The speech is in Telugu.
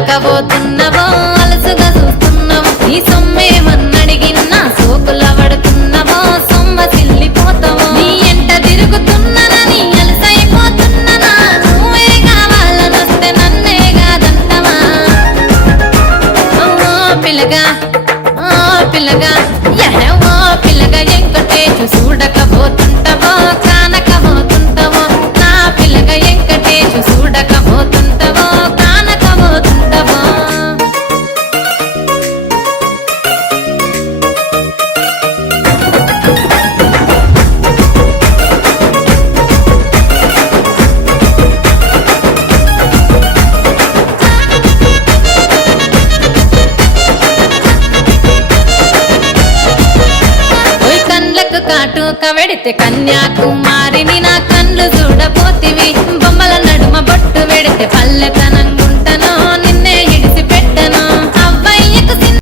చూడకబోతున్నవో అలసుగా చూస్తున్నావో ఈ సొమ్మేమన్నడిగిన్నా సోకుల పడుతున్నవో సొమ్మ సిల్లిపోతావో నీ ఎంట తిరుగుతున్ననని అలసైపోతున్ననా నువ్వే కావాలనొస్తే నన్నే కాదంటవా పిల్లగా పిల్లగా యహో పిల్లగా ఎంకటేశు చూడకబోతుంటవో కానకబోతుంటవో నా పిల్లగా ఎంకటేశు చూడకబోతుంటవో కానకబోతుంటవో కాటుక వెడితే కన్యాకుమారిని నా కళ్ళు చూడపోతివి బొమ్మల నడుమ బొట్టు వెడితే పల్లెతనంగా